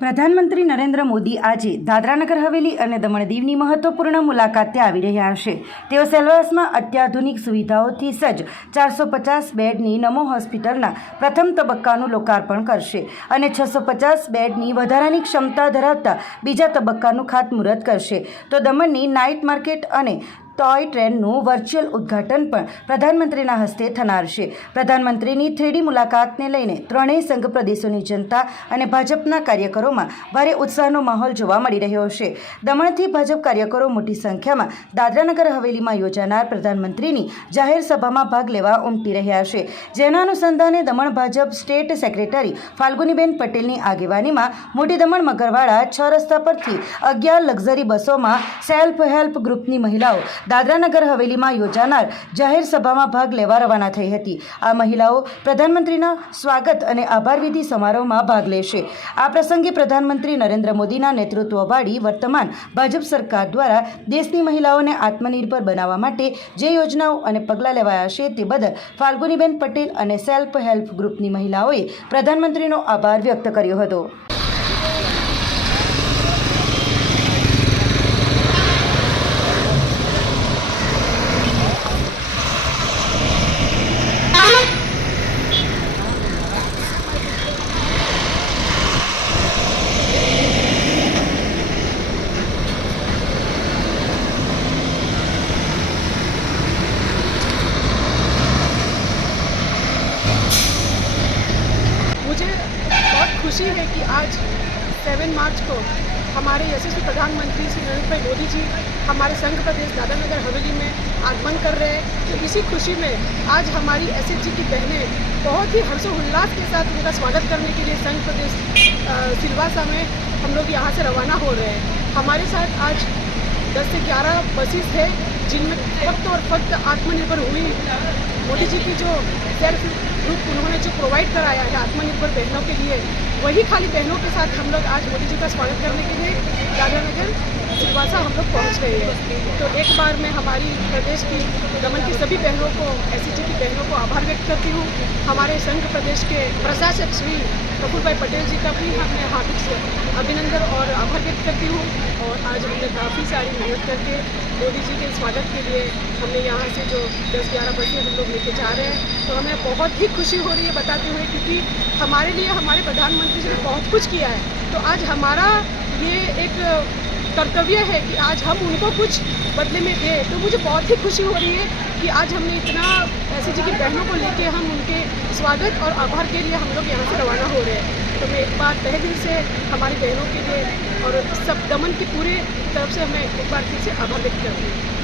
પ્રધાનમંત્રી નરેન્દ્ર મોદી આજે દાદરાનગર હવેલી અને દમણ દીવની મહત્વપૂર્ણ મુલાકાતે આવી રહ્યા હશે તેઓ સેલવાસમાં અત્યાધુનિક સુવિધાઓથી સજ્જ ચારસો પચાસ બેડની નમો હોસ્પિટલના પ્રથમ તબક્કાનું લોકાર્પણ કરશે અને છસો પચાસ બેડની વધારાની ક્ષમતા ધરાવતા બીજા તબક્કાનું ખાતમુહૂર્ત કરશે. તો દમણની નાઇટ માર્કેટ અને ટોય ટ્રેનનું વર્ચ્યુઅલ ઉદ્ઘાટન પણ પ્રધાનમંત્રીના હસ્તે થનાર છે. પ્રધાનમંત્રીની થ્રીડી મુલાકાતને લઈને ત્રણેય સંઘ પ્રદેશોની જનતા અને ભાજપના કાર્યકરોમાં ભારે ઉત્સાહનો માહોલ જોવા મળી રહ્યો છે. દમણથી ભાજપ કાર્યકરો મોટી સંખ્યામાં દાદરાનગર હવેલીમાં યોજાનાર પ્રધાનમંત્રીની જાહેર સભામાં ભાગ લેવા ઉમટી રહ્યા છે. જેના અનુસંધાને દમણ ભાજપ સ્ટેટ સેક્રેટરી ફાલ્ગુનીબેન પટેલની આગેવાનીમાં મોટી દમણ મગરવાડા છ રસ્તા પરથી અગિયાર લક્ઝરી બસોમાં સેલ્ફ હેલ્પ ગ્રુપની મહિલાઓ દાદરાનગર હવેલીમાં યોજાનાર જાહેર સભામાં ભાગ લેવા રવાના થઈ હતી. આ મહિલાઓ પ્રધાનમંત્રીના સ્વાગત અને આભારવિધિ સમારોહમાં ભાગ લેશે. આ પ્રસંગે પ્રધાનમંત્રી નરેન્દ્ર મોદીના નેતૃત્વવાળી વર્તમાન ભાજપ સરકાર દ્વારા દેશની મહિલાઓને આત્મનિર્ભર બનાવવા માટે જે યોજનાઓ અને પગલાં લેવાયા છે તે બદલ ફાલ્ગુનીબેન પટેલ અને સેલ્ફ હેલ્પ ગ્રુપની મહિલાઓએ પ્રધાનમંત્રીનો આભાર વ્યક્ત કર્યો હતો. खुशी है कि आज सेवन मार्च को हमारे यशस्वी प्रधानमंत्री श्री नरेंद्र भाई मोदी जी हमारे संघ प्रदेश दादानगर हवेली में आगमन कर रहे हैं। तो इसी खुशी में आज हमारी एस की बहनें बहुत ही हर्षोल्लास के साथ उनका स्वागत करने के लिए संघ प्रदेश सिलवासा में हम लोग यहाँ से रवाना हो रहे हैं। हमारे साथ आज 10 से 11 बसेस है, जिनमें फक्त और फक्त आत्मनिर्भर हुई मोदी जी की जो सेल्फ ग्रुप उन्होंने जो प्रोवाइड कराया है आत्मनिर्भर बहनों के लिए, वही खाली बहनों के साथ हम लोग आज मोदी जी का स्वागत करने के लिए दादानगर सिलवासा हम लोग पहुँच गए हैं। तो एक बार मैं हमारी प्रदेश की दमन की सभी बहनों को एस की बहनों को आभार व्यक्त करती हूँ। हमारे संघ प्रदेश के प्रशासक श्री प्रफुल्ल भाई पटेल जी का भी मैं हार्दिक से अभिनंदन और आभार व्यक्त करती हूँ। और आज हमने काफ़ी सारी मेहनत करके मोदी जी के स्वागत के लिए हमने यहाँ से जो दस ग्यारह बसें हम लोग लेके जा रहे हैं। तो हमें बहुत ही खुशी हो रही है, बताते हुए क्योंकि हमारे लिए, हमारे प्रधानमंत्री जी ने बहुत कुछ किया है। तो आज हमारा ये एक कर्तव्य है कि आज हम उनको कुछ बदले में दें। तो मुझे बहुत ही खुशी हो रही है कि आज हमने इतना ऐसे जी की बहनों को लेके हम उनके स्वागत और आभार के लिए हम लोग यहाँ से रवाना हो रहे हैं। तो मैं एक बार तहे दिल से हमारी बहनों के लिए और सब दमन की पूरे तरफ़ से हमें एक बार फिर से आभार व्यक्त करती हूँ।